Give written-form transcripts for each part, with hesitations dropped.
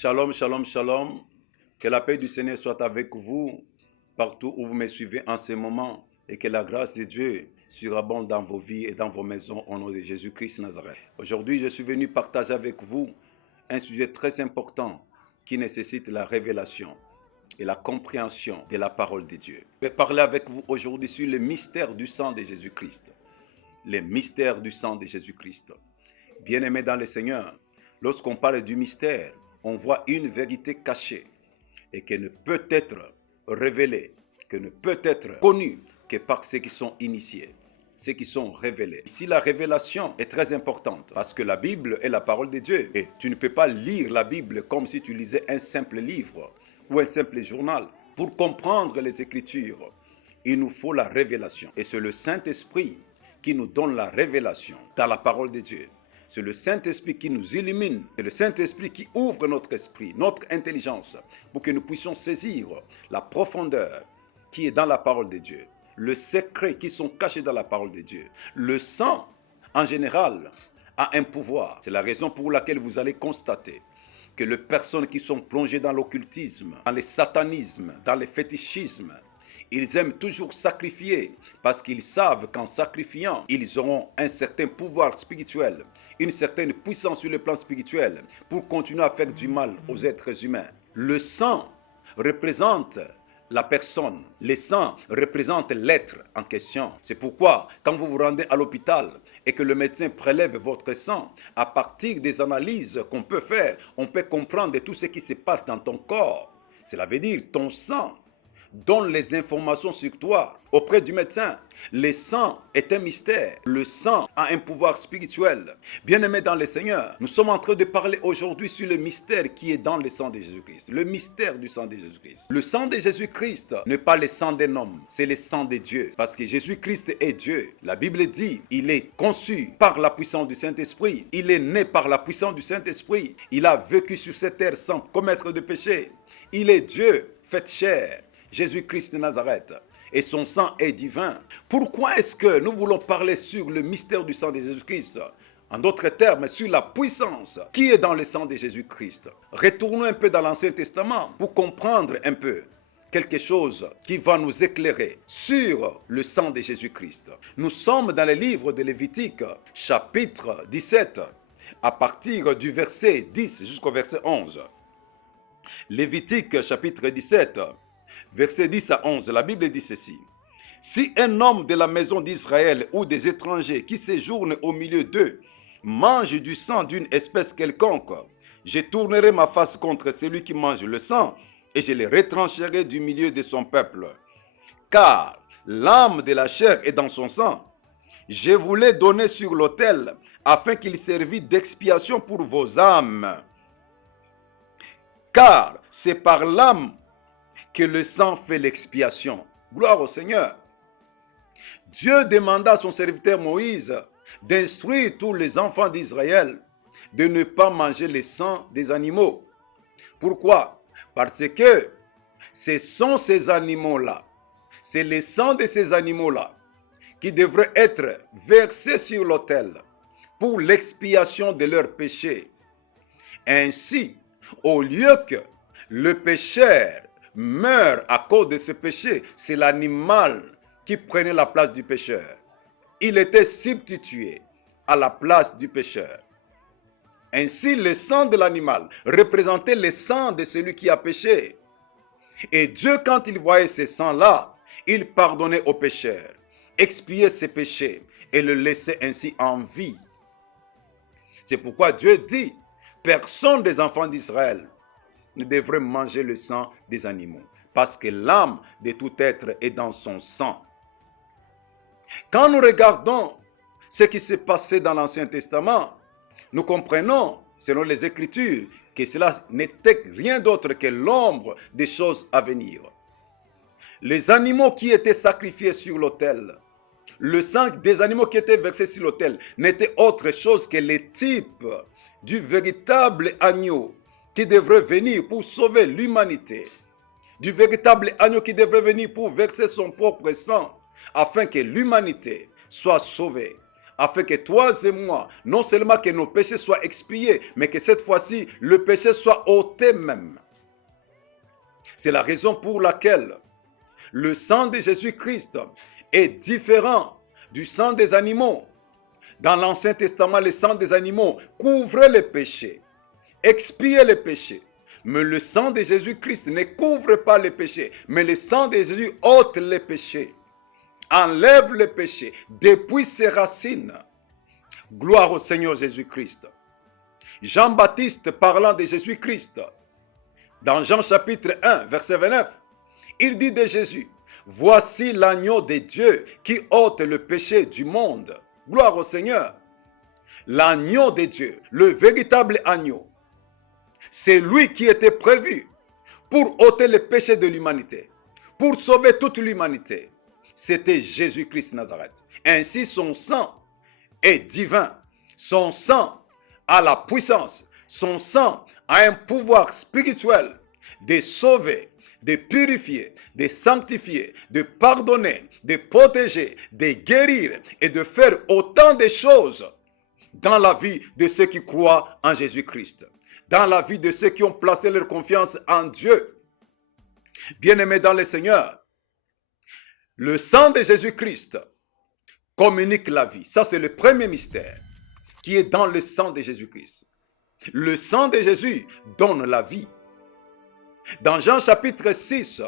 Shalom, shalom, shalom. Que la paix du Seigneur soit avec vous partout où vous me suivez en ce moment et que la grâce de Dieu surabonde dans vos vies et dans vos maisons au nom de Jésus-Christ Nazareth. Aujourd'hui, je suis venu partager avec vous un sujet très important qui nécessite la révélation et la compréhension de la parole de Dieu. Je vais parler avec vous aujourd'hui sur le mystère du sang de Jésus-Christ. Les mystères du sang de Jésus-Christ. Bien-aimés dans le Seigneur, lorsqu'on parle du mystère, on voit une vérité cachée et qui ne peut être révélée, qui ne peut être connue que par ceux qui sont initiés, ceux qui sont révélés. Ici, la révélation est très importante parce que la Bible est la parole de Dieu. Et tu ne peux pas lire la Bible comme si tu lisais un simple livre ou un simple journal. Pour comprendre les Écritures, il nous faut la révélation. Et c'est le Saint-Esprit qui nous donne la révélation dans la parole de Dieu. C'est le Saint-Esprit qui nous illumine. C'est le Saint-Esprit qui ouvre notre esprit, notre intelligence, pour que nous puissions saisir la profondeur qui est dans la parole de Dieu, les secrets qui sont cachés dans la parole de Dieu. Le sang, en général, a un pouvoir. C'est la raison pour laquelle vous allez constater que les personnes qui sont plongées dans l'occultisme, dans le satanisme, dans le fétichisme, ils aiment toujours sacrifier parce qu'ils savent qu'en sacrifiant, ils auront un certain pouvoir spirituel, une certaine puissance sur le plan spirituel pour continuer à faire du mal aux êtres humains. Le sang représente la personne. Le sang représente l'être en question. C'est pourquoi, quand vous vous rendez à l'hôpital et que le médecin prélève votre sang, à partir des analyses qu'on peut faire, on peut comprendre tout ce qui se passe dans ton corps. Cela veut dire ton sang donne les informations sur toi auprès du médecin. Le sang est un mystère. Le sang a un pouvoir spirituel. Bien-aimés dans le Seigneur, nous sommes en train de parler aujourd'hui sur le mystère qui est dans le sang de Jésus-Christ. Le mystère du sang de Jésus-Christ. Le sang de Jésus-Christ n'est pas le sang d'un homme, c'est le sang de Dieu. Parce que Jésus-Christ est Dieu. La Bible dit, il est conçu par la puissance du Saint-Esprit. Il est né par la puissance du Saint-Esprit. Il a vécu sur cette terre sans commettre de péché. Il est Dieu fait chair. Jésus-Christ de Nazareth, et son sang est divin. Pourquoi est-ce que nous voulons parler sur le mystère du sang de Jésus-Christ? En d'autres termes, sur la puissance qui est dans le sang de Jésus-Christ. Retournons un peu dans l'Ancien Testament pour comprendre un peu quelque chose qui va nous éclairer sur le sang de Jésus-Christ. Nous sommes dans le livre de Lévitique, chapitre 17, à partir du verset 10 jusqu'au verset 11. Lévitique, chapitre 17, Verset 10 à 11, la Bible dit ceci. Si un homme de la maison d'Israël ou des étrangers qui séjournent au milieu d'eux mange du sang d'une espèce quelconque, je tournerai ma face contre celui qui mange le sang et je le retrancherai du milieu de son peuple. Car l'âme de la chair est dans son sang. Je vous l'ai donné sur l'autel afin qu'il servît d'expiation pour vos âmes. Car c'est par l'âme que le sang fait l'expiation. Gloire au Seigneur. Dieu demanda à son serviteur Moïse d'instruire tous les enfants d'Israël de ne pas manger le sang des animaux. Pourquoi? Parce que ce sont ces animaux-là, c'est le sang de ces animaux-là qui devrait être versé sur l'autel pour l'expiation de leurs péchés. Ainsi, au lieu que le pécheur meurt à cause de ce péché, c'est l'animal qui prenait la place du pécheur. Il était substitué à la place du pécheur. Ainsi, le sang de l'animal représentait le sang de celui qui a péché. Et Dieu, quand il voyait ce sang-là, il pardonnait au pécheur, expiait ses péchés et le laissait ainsi en vie. C'est pourquoi Dieu dit, personne des enfants d'Israël ne devrait manger le sang des animaux, parce que l'âme de tout être est dans son sang. Quand nous regardons ce qui s'est passé dans l'Ancien Testament, nous comprenons, selon les Écritures, que cela n'était rien d'autre que l'ombre des choses à venir. Les animaux qui étaient sacrifiés sur l'autel, le sang des animaux qui étaient versés sur l'autel, n'était autre chose que le type du véritable agneau qui devrait venir pour sauver l'humanité, du véritable agneau qui devrait venir pour verser son propre sang, afin que l'humanité soit sauvée, afin que toi et moi, non seulement que nos péchés soient expiés, mais que cette fois-ci, le péché soit ôté même. C'est la raison pour laquelle le sang de Jésus-Christ est différent du sang des animaux. Dans l'Ancien Testament, le sang des animaux couvrait les péchés, expiait les péchés. Mais le sang de Jésus-Christ ne couvre pas les péchés, mais le sang de Jésus ôte les péchés, enlève les péchés depuis ses racines. Gloire au Seigneur Jésus-Christ. Jean-Baptiste parlant de Jésus-Christ, dans Jean chapitre 1, verset 29, il dit de Jésus, « Voici l'agneau de Dieu qui ôte le péché du monde. » Gloire au Seigneur. L'agneau de Dieu, le véritable agneau, c'est lui qui était prévu pour ôter le péché de l'humanité, pour sauver toute l'humanité. C'était Jésus-Christ Nazareth. Ainsi, son sang est divin. Son sang a la puissance. Son sang a un pouvoir spirituel de sauver, de purifier, de sanctifier, de pardonner, de protéger, de guérir et de faire autant de choses dans la vie de ceux qui croient en Jésus-Christ, dans la vie de ceux qui ont placé leur confiance en Dieu. Bien-aimés dans le Seigneur, le sang de Jésus-Christ communique la vie. Ça, c'est le premier mystère qui est dans le sang de Jésus-Christ. Le sang de Jésus donne la vie. Dans Jean chapitre 6,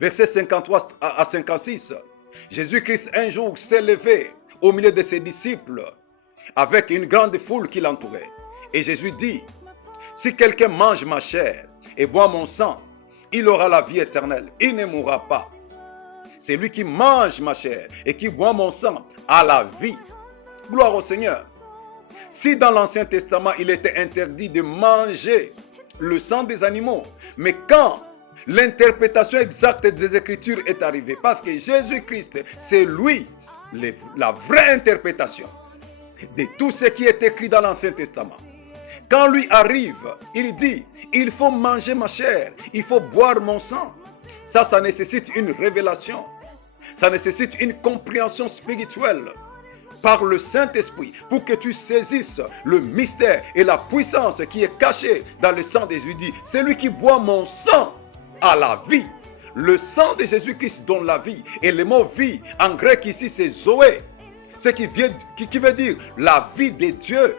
versets 53 à 56, Jésus-Christ un jour s'est levé au milieu de ses disciples avec une grande foule qui l'entourait. Et Jésus dit, « Si quelqu'un mange ma chair et boit mon sang, il aura la vie éternelle, il ne mourra pas. C'est lui qui mange ma chair et qui boit mon sang a la vie. » Gloire au Seigneur. Si dans l'Ancien Testament, il était interdit de manger le sang des animaux, mais quand l'interprétation exacte des Écritures est arrivée, parce que Jésus-Christ, c'est lui, la vraie interprétation de tout ce qui est écrit dans l'Ancien Testament. Quand lui arrive, il dit, il faut manger ma chair, il faut boire mon sang. Ça nécessite une révélation, ça nécessite une compréhension spirituelle par le Saint-Esprit, pour que tu saisisses le mystère et la puissance qui est cachée dans le sang de Jésus. Dit, celui qui boit mon sang a la vie. Le sang de Jésus-Christ donne la vie. Et le mot vie, en grec ici, c'est Zoé. Ce qui veut dire la vie de Dieu.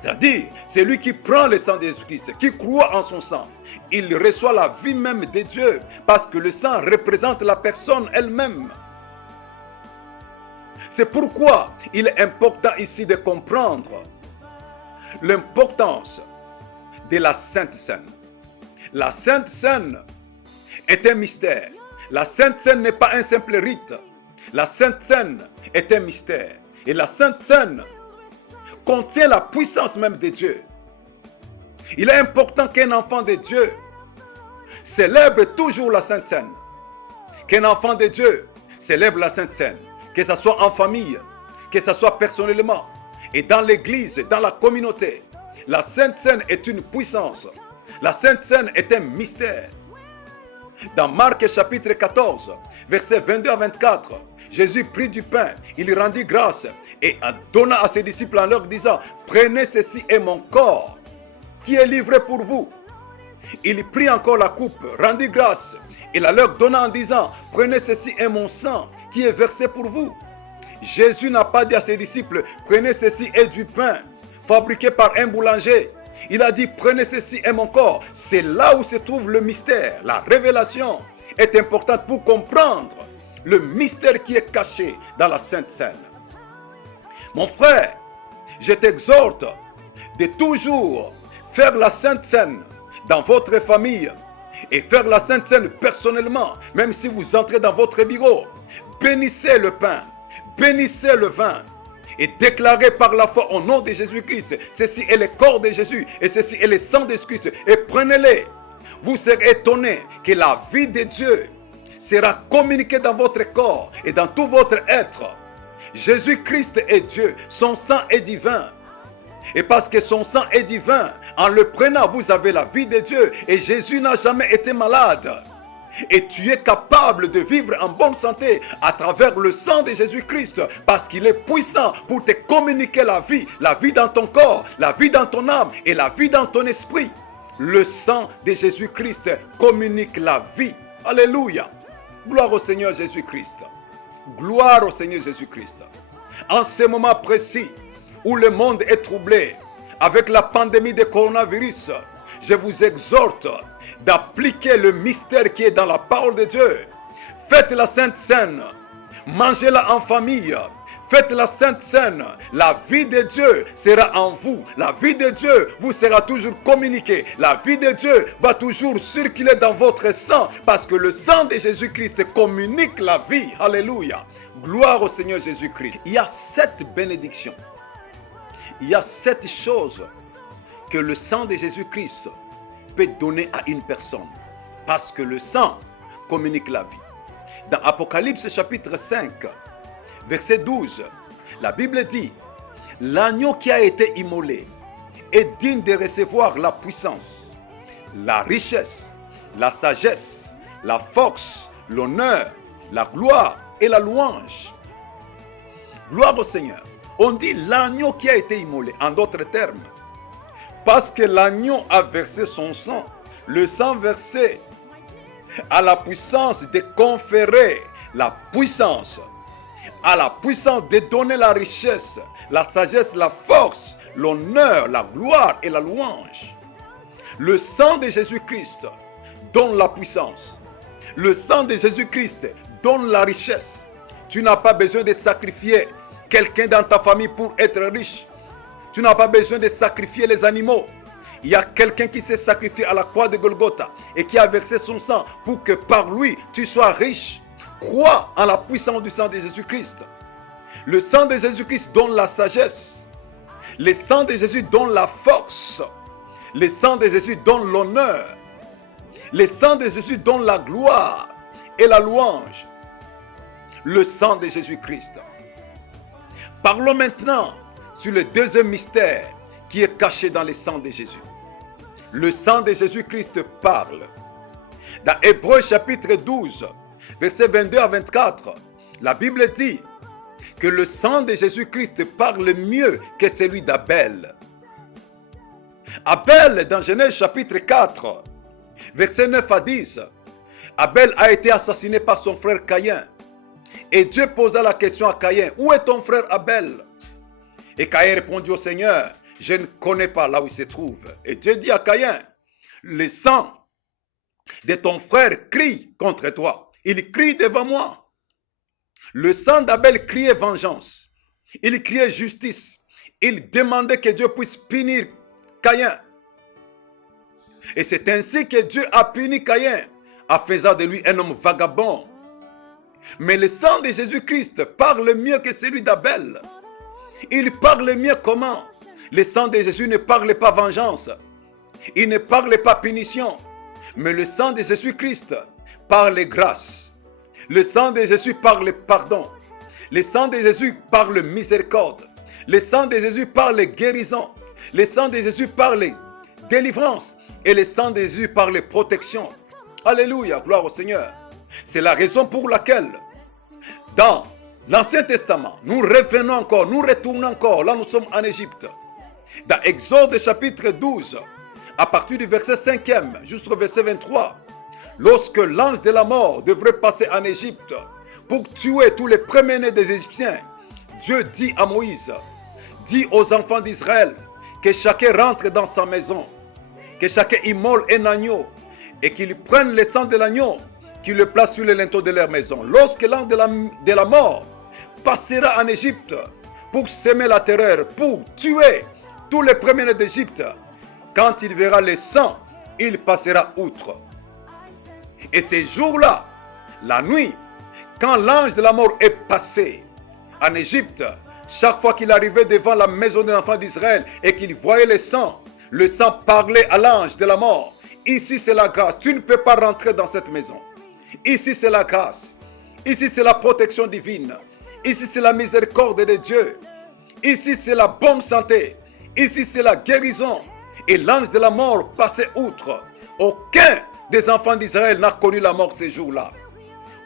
C'est-à-dire, celui qui prend le sang de Jésus-Christ, qui croit en son sang, il reçoit la vie même de Dieu, parce que le sang représente la personne elle-même. C'est pourquoi il est important ici de comprendre l'importance de la Sainte Seine. La Sainte Seine est un mystère. La Sainte Seine n'est pas un simple rite. La Sainte Seine est un mystère. Et la Sainte Seine contient la puissance même de Dieu. Il est important qu'un enfant de Dieu célèbre toujours la Sainte Seine. Qu'un enfant de Dieu célèbre la Sainte Seine. Que ce soit en famille, que ce soit personnellement, et dans l'église, dans la communauté. La Sainte Seine est une puissance. La Sainte Seine est un mystère. Dans Marc chapitre 14, versets 22 à 24, Jésus prit du pain, il rendit grâce et donna à ses disciples en leur disant, « Prenez ceci est mon corps qui est livré pour vous. » Il prit encore la coupe, rendit grâce et la leur donna en disant, « Prenez ceci est mon sang qui est versé pour vous. » Jésus n'a pas dit à ses disciples, « Prenez ceci est du pain fabriqué par un boulanger. » Il a dit, « Prenez ceci est mon corps. » C'est là où se trouve le mystère. La révélation est importante pour comprendre le mystère qui est caché dans la Sainte Seine. Mon frère, je t'exhorte de toujours faire la Sainte Seine dans votre famille et faire la Sainte Seine personnellement, même si vous entrez dans votre bureau. Bénissez le pain, bénissez le vin et déclarez par la foi au nom de Jésus-Christ, ceci est le corps de Jésus et ceci est le sang de Christ, et prenez-les. Vous serez étonnés que la vie de Dieu sera communiquée dans votre corps et dans tout votre être. Jésus-Christ est Dieu, son sang est divin. Et parce que son sang est divin, en le prenant, vous avez la vie de Dieu. Et Jésus n'a jamais été malade. Et tu es capable de vivre en bonne santé à travers le sang de Jésus-Christ, parce qu'il est puissant pour te communiquer la vie dans ton corps, la vie dans ton âme et la vie dans ton esprit. Le sang de Jésus-Christ communique la vie. Alléluia. Gloire au Seigneur Jésus-Christ. Gloire au Seigneur Jésus-Christ. En ce moment précis où le monde est troublé avec la pandémie de coronavirus, je vous exhorte d'appliquer le mystère qui est dans la parole de Dieu. Faites la Sainte Seine, mangez-la en famille, faites la Sainte Seine. La vie de Dieu sera en vous. La vie de Dieu vous sera toujours communiquée. La vie de Dieu va toujours circuler dans votre sang, parce que le sang de Jésus-Christ communique la vie. Alléluia. Gloire au Seigneur Jésus-Christ. Il y a 7 bénédictions. Il y a 7 choses que le sang de Jésus-Christ peut donner à une personne, parce que le sang communique la vie. Dans Apocalypse chapitre 5, verset 12, la Bible dit: l'agneau qui a été immolé est digne de recevoir la puissance, la richesse, la sagesse, la force, l'honneur, la gloire et la louange. Gloire au Seigneur. On dit l'agneau qui a été immolé, en d'autres termes, parce que l'agneau a versé son sang. Le sang versé a la puissance de conférer la puissance, a la puissance de donner la richesse, la sagesse, la force, l'honneur, la gloire et la louange. Le sang de Jésus-Christ donne la puissance. Le sang de Jésus-Christ donne la richesse. Tu n'as pas besoin de sacrifier quelqu'un dans ta famille pour être riche. Tu n'as pas besoin de sacrifier les animaux. Il y a quelqu'un qui s'est sacrifié à la croix de Golgotha et qui a versé son sang pour que par lui, tu sois riche. Crois en la puissance du sang de Jésus-Christ. Le sang de Jésus-Christ donne la sagesse. Le sang de Jésus donne la force. Le sang de Jésus donne l'honneur. Le sang de Jésus donne la gloire et la louange. Le sang de Jésus-Christ. Parlons maintenant sur le deuxième mystère qui est caché dans le sang de Jésus. Le sang de Jésus-Christ parle. Dans Hébreux chapitre 12, versets 22 à 24, la Bible dit que le sang de Jésus-Christ parle mieux que celui d'Abel. Abel, dans Genèse chapitre 4, versets 9 à 10, Abel a été assassiné par son frère Caïn. Et Dieu posa la question à Caïn: où est ton frère Abel? Et Caïn répondit au Seigneur: je ne connais pas là où il se trouve. Et Dieu dit à Caïn: le sang de ton frère crie contre toi. Il crie devant moi. Le sang d'Abel criait vengeance. Il criait justice. Il demandait que Dieu puisse punir Caïn. Et c'est ainsi que Dieu a puni Caïn, en faisant de lui un homme vagabond. Mais le sang de Jésus-Christ parle mieux que celui d'Abel. Il parle mieux comment? Le sang de Jésus ne parle pas vengeance. Il ne parle pas punition. Mais le sang de Jésus-Christ parle grâce. Le sang de Jésus parle pardon. Le sang de Jésus parle miséricorde. Le sang de Jésus parle guérison. Le sang de Jésus parle délivrance. Et le sang de Jésus parle protection. Alléluia, gloire au Seigneur. C'est la raison pour laquelle, dans l'Ancien Testament, nous revenons encore, nous retournons encore, là nous sommes en Égypte. Dans Exode chapitre 12, à partir du verset 5e jusqu'au verset 23, lorsque l'ange de la mort devrait passer en Égypte pour tuer tous les premiers-nés des Égyptiens, Dieu dit à Moïse: dis aux enfants d'Israël que chacun rentre dans sa maison, que chacun immole un agneau et qu'ils prennent le sang de l'agneau, qu'ils le placent sur les linteaux de leur maison. Lorsque l'ange de la mort passera en Égypte pour semer la terreur, pour tuer tous les premiers-nés d'Égypte, quand il verra le sang, il passera outre. Et ces jours-là, la nuit, quand l'ange de la mort est passé en Égypte, chaque fois qu'il arrivait devant la maison des enfants d'Israël et qu'il voyait le sang parlait à l'ange de la mort: ici c'est la grâce, tu ne peux pas rentrer dans cette maison. Ici c'est la grâce, ici c'est la protection divine, ici c'est la miséricorde de Dieu, ici c'est la bonne santé, ici c'est la guérison. Et l'ange de la mort passait outre. Aucun des enfants d'Israël n'a connu la mort ces jours-là.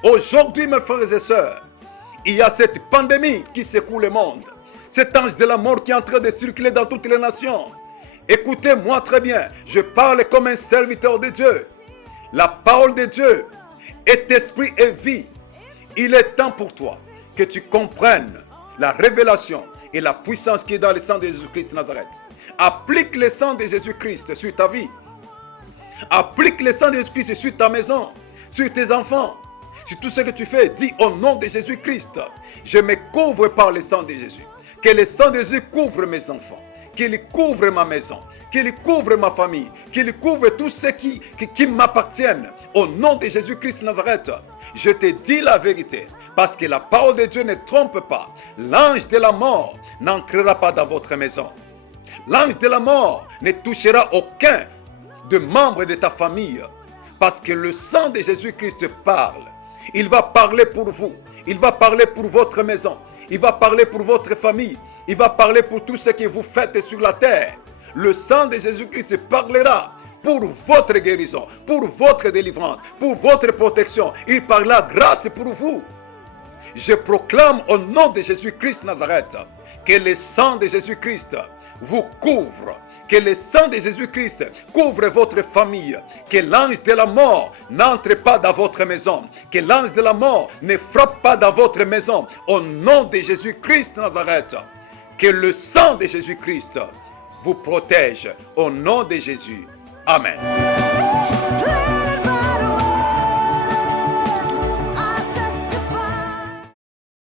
Aujourd'hui, mes frères et sœurs, il y a cette pandémie qui secoue le monde. Cet ange de la mort qui est en train de circuler dans toutes les nations. Écoutez-moi très bien, je parle comme un serviteur de Dieu. La parole de Dieu est esprit et vie. Il est temps pour toi que tu comprennes la révélation et la puissance qui est dans le sang de Jésus-Christ de Nazareth. Applique le sang de Jésus-Christ sur ta vie. Applique le sang de Jésus-Christ sur ta maison, sur tes enfants, sur tout ce que tu fais. Dis au nom de Jésus-Christ, je me couvre par le sang de Jésus. Que le sang de Jésus couvre mes enfants, qu'il couvre ma maison, qu'il couvre ma famille, qu'il couvre tout ce qui m'appartiennent. Au nom de Jésus-Christ de Nazareth, je te dis la vérité, parce que la parole de Dieu ne trompe pas. L'ange de la mort n'entrera pas dans votre maison. L'ange de la mort ne touchera aucun de membres de ta famille, parce que le sang de Jésus-Christ parle. Il va parler pour vous, il va parler pour votre maison, il va parler pour votre famille, il va parler pour tout ce que vous faites sur la terre. Le sang de Jésus-Christ parlera pour votre guérison, pour votre délivrance, pour votre protection. Il parlera grâce pour vous. Je proclame au nom de Jésus-Christ Nazareth que le sang de Jésus-Christ vous couvre, que le sang de Jésus-Christ couvre votre famille, que l'ange de la mort n'entre pas dans votre maison, que l'ange de la mort ne frappe pas dans votre maison, au nom de Jésus-Christ Nazareth, que le sang de Jésus-Christ vous protège, au nom de Jésus. Amen.